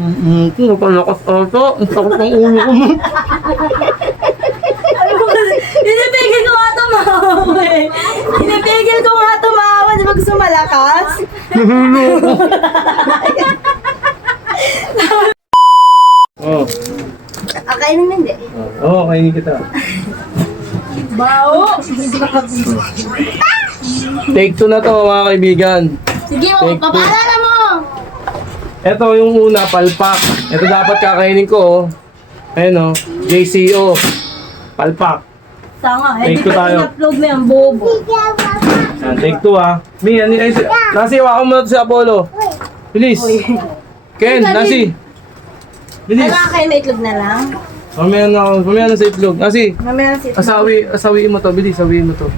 Napalakas ata. Ang sakit ng ulo ko mo. Pinipigil ko nga tumawa eh. Pinipigil ko nga tumawa. Di ba gusto malakas? Oh. Akainin mo hindi. Oo, kainin kita. Bao! Take 2 na to mga kaibigan. Sige mo, Take two. papaalala mo! Ito yung una, palpak. Ito dapat kakainin ko. Oh. Ayan o, JCO. Palpak. Tanga, Take eh. two tayo. In-upload mo yung bobo. Yan, take 2 ha. Mi, Nasi, hawakan mo na to si Apollo. Bilis. Ken, Nasi. Bilis. Kailangan kayo may itlog na lang. Mamaya na sa itlog. Nasi, Mamaya na si itlog. asawiin mo to. Bilis, asawiin mo to.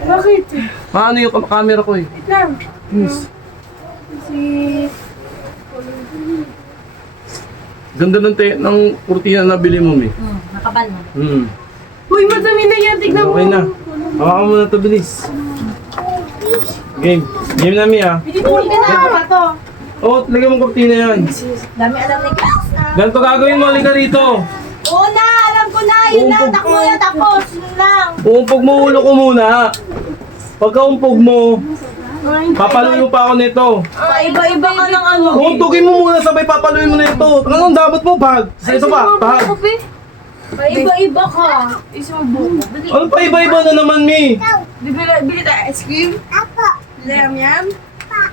Bakit? Maano yung camera ko eh. Wait lang. Bilis. Si... Ganda ng kurtina na bili mo, Mi. Nakapal mo. Uy, madami na yan. Tignan mo. Okay na. Hawakan mo na to, bilis. Game. Game na, Mi ah. Hindi mo na to. Oh, lagyan mo kurtina yan. Dami alam ni Klaus na. Ganito gagawin mo, halika rito. Oo na, alam ko na. Yun lang, Umpog. takbo na tapos. Yun lang. Uumpog mo ulo ko muna. Pagka umpog mo, papaluin mo pa ako nito. Paiba-iba ka ng ano. Uuntugin mo muna, sabay papaluin mo na ito. Anong dapat mo, bag? Ito pa, bag. Paiba-iba ka. Isang buko. Ano pa iba-iba na naman, Mi? Bili tayo ice cream? Apo. Yam.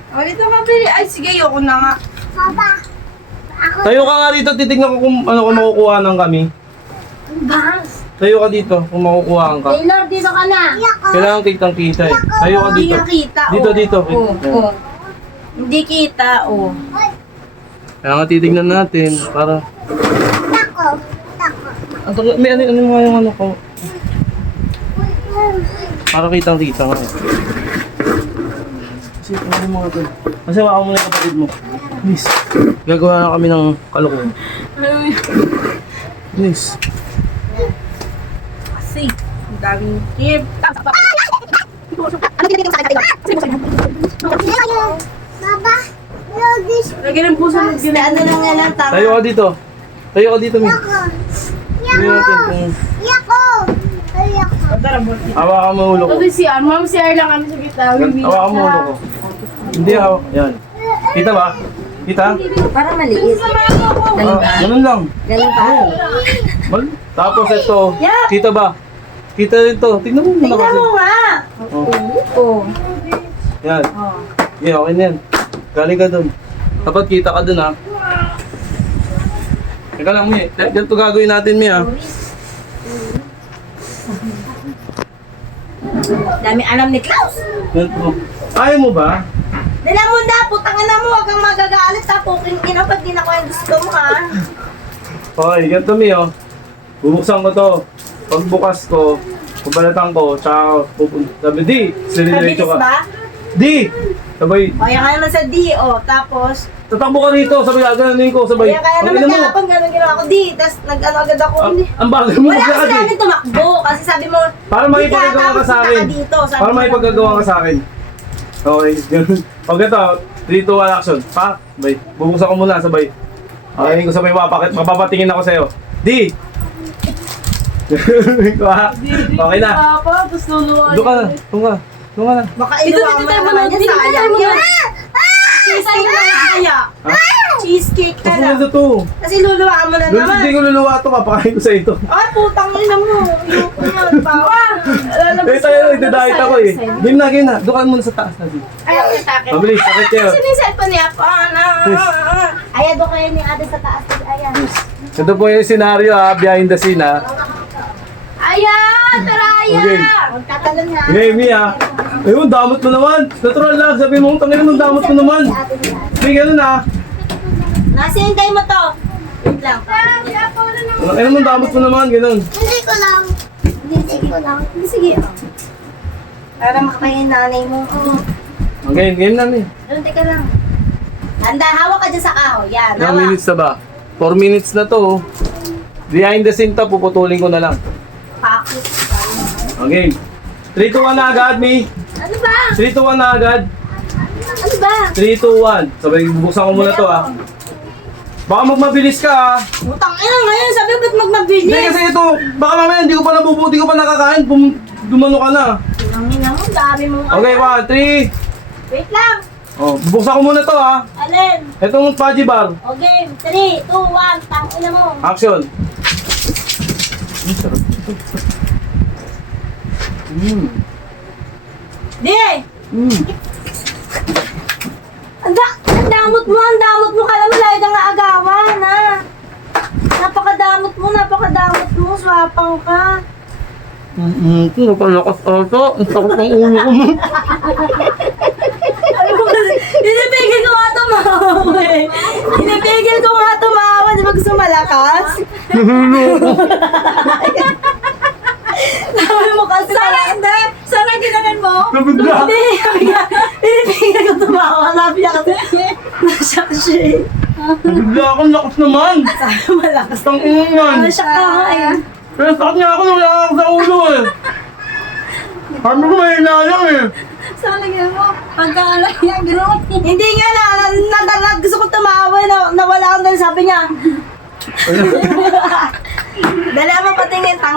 O, dito ka bili. Ay, sige, ayoko na nga. Tayo ka nga rito, titignan ko kung makukuha ng kami. Gas. Tayo ka dito, kung makukuhaan ka. Taylor, dito ka na. Kailangan kitang-kita eh. Tayo ka Hindi dito. nga kita. Dito, dito. Oo. Hindi kita, oh. Kailangan titignan natin para... May ano nga yung ano ko. Para kitang-kita nga. Kasi ano mga ito. Kasi waka mo na yung kapatid mo. Please. Gagawa na kami ng kalokohan. Please. Kasi, ang daming tip. Lagyan ng puso ng Hindi, ano lang yan ang tama. Tayo ka dito. Tayo ka dito, Mi. Tingnan natin kung... Tara, bote. Hawakan mo ulo ko. Ito si Ann. Ma'am, si Ann lang kami sa gitna. Hawakan mo ulo ko. Hindi hawak. Yan. Kita ba? Kita? Parang maliit. Ah, ganun lang. Ganun pa. Tapos ito. Kita ba? Kita rin to. Tignan mo muna Tingnan kasi. mo nga. Oh. Oo. Yan. Yeah, okay na yan. Galing ka dun. Dapat kita ka dun ha. Teka lang, Mi. Ganito gagawin natin, Mi ha. Dami alam ni Klaus. Ganito. Ayaw mo ba? Dala mo na, putang na mo. Huwag kang magagalit ha. Puking ina, pag di na ko yung gusto mo ha. Okay, ganito, Mi oh. Bubuksan ko to. Pagbukas ko, pubalatan ko, tsaka pupunta. Sabi, di! Sinidiretso Mabilis ka. ba? Di! Sabay, Kaya ka naman sa D, oh. Tapos, tatakbo ka rito. Sabay, gaganin ko. Sabay, kaya kaya naman ina mo. kahapon, ganun ginawa ko. D, tapos nag-ano agad ako. Ang, Hindi. ang bagal mo Wala kasi maglakad eh. namin tumakbo. Kasi sabi mo, Para makipagagawa ka sa akin. Dito, sabi Para mo, makipagagawa ka sa akin. Okay, ganun. O ganito, 3, 2, 1, action. Pa, sabay. Bubuksan ko muna, sabay. Okay, ko sabay wapakit. Mapapatingin ako sa'yo. Di! Okay na. Papa, tapos luluwa. Doon ka na. Doon ka. Doon ka na. baka inuwa mo na naman yan. Sayang yun. Cheesecake na kaya. Cheesecake ka Tapos na. mo na to. Kasi luluwaan mo na Doon, naman. hindi ko luluwa ito. Papakain ko sa ito. Ay, putang ina mo. Ayoko na. Bawa. Eh, tayo, nagdadahit ako eh. Game na, game na. Doon ka muna sa taas na. Ay, ang akin. Mabilis, sakit kayo. Kasi yung cellphone niya po. Yes. Ay, doon kayo ni ate sa taas. Ayan. Ito po yung senaryo ha, behind the scene ha. Ayan! Taraya! Okay. Magtatalon ha. Hey, Mi ha. Ayun, damot mo naman. Natural lang. Sabi mo, tangin mo, damot mo naman. Hindi, ganun ha. Nasintay mo to. Wait lang. Ayun mo, damot mo naman, ganun. Hindi ko lang. Hindi, sige ko lang. Hindi, sige. Para makakain nanay mo. Okay, game na, Mi. Doon, teka lang. Handa, hawak ka dyan sa kahoy. Yan, Ilang hawak. minutes na ba? 4 minutes na to. oh. Behind the scene to, puputulin ko na lang. Pakit. Okay. 3, 2, 1 na agad, Mi. Ano ba? 3, 2, 1 na agad. Ano ba? 3, 2, 1. Sabay, bubuksan ko muna to ha. Baka magmabilis ka ah. Utang ina ngayon, sabi ko ba't magmabilis? Hindi kasi ito, baka mamaya hindi ko pa nabubuti, hindi ko pa nakakain, dumano ka na. Ang ina mo, dami mo. Okay, 1, 3. Wait lang. Oh, bubuksan ko muna to ha. Alin? Itong Fudgy Bar. Okay, 3, 2, 1, tang ina mo. Action. Sarap ito. Di! Ang damot mo, kala mo lagi kang aagawan, ha? Napakadamot mo, swapang ka. Ito, napalakas ata. Ang sakit ng ulo ko mo. Ano ba kasi? Pinipigil ko nga tumawa eh. Pinipigil ko nga tumawa, di ba gusto malakas? Sabi mo kasi Sana hindi. Sana ginanan mo. Nabigla. Hindi, sabi niya, pinipigil ko tumawa. Sabi niya kasi, nasyak siya eh. Nabigla akong lakas naman. Sabi mo malakas. Ang ingan. Nasyak ka nga eh. Pero sakit niya ako nung nakakak sa ulo eh. Sabi ko may inalang eh. Sana ginanan mo. Pagkaalam niya, ginawa. Hindi nga gusto ko tumawa, nawala akong dahil sabi niya. Dali mo patingin, tang.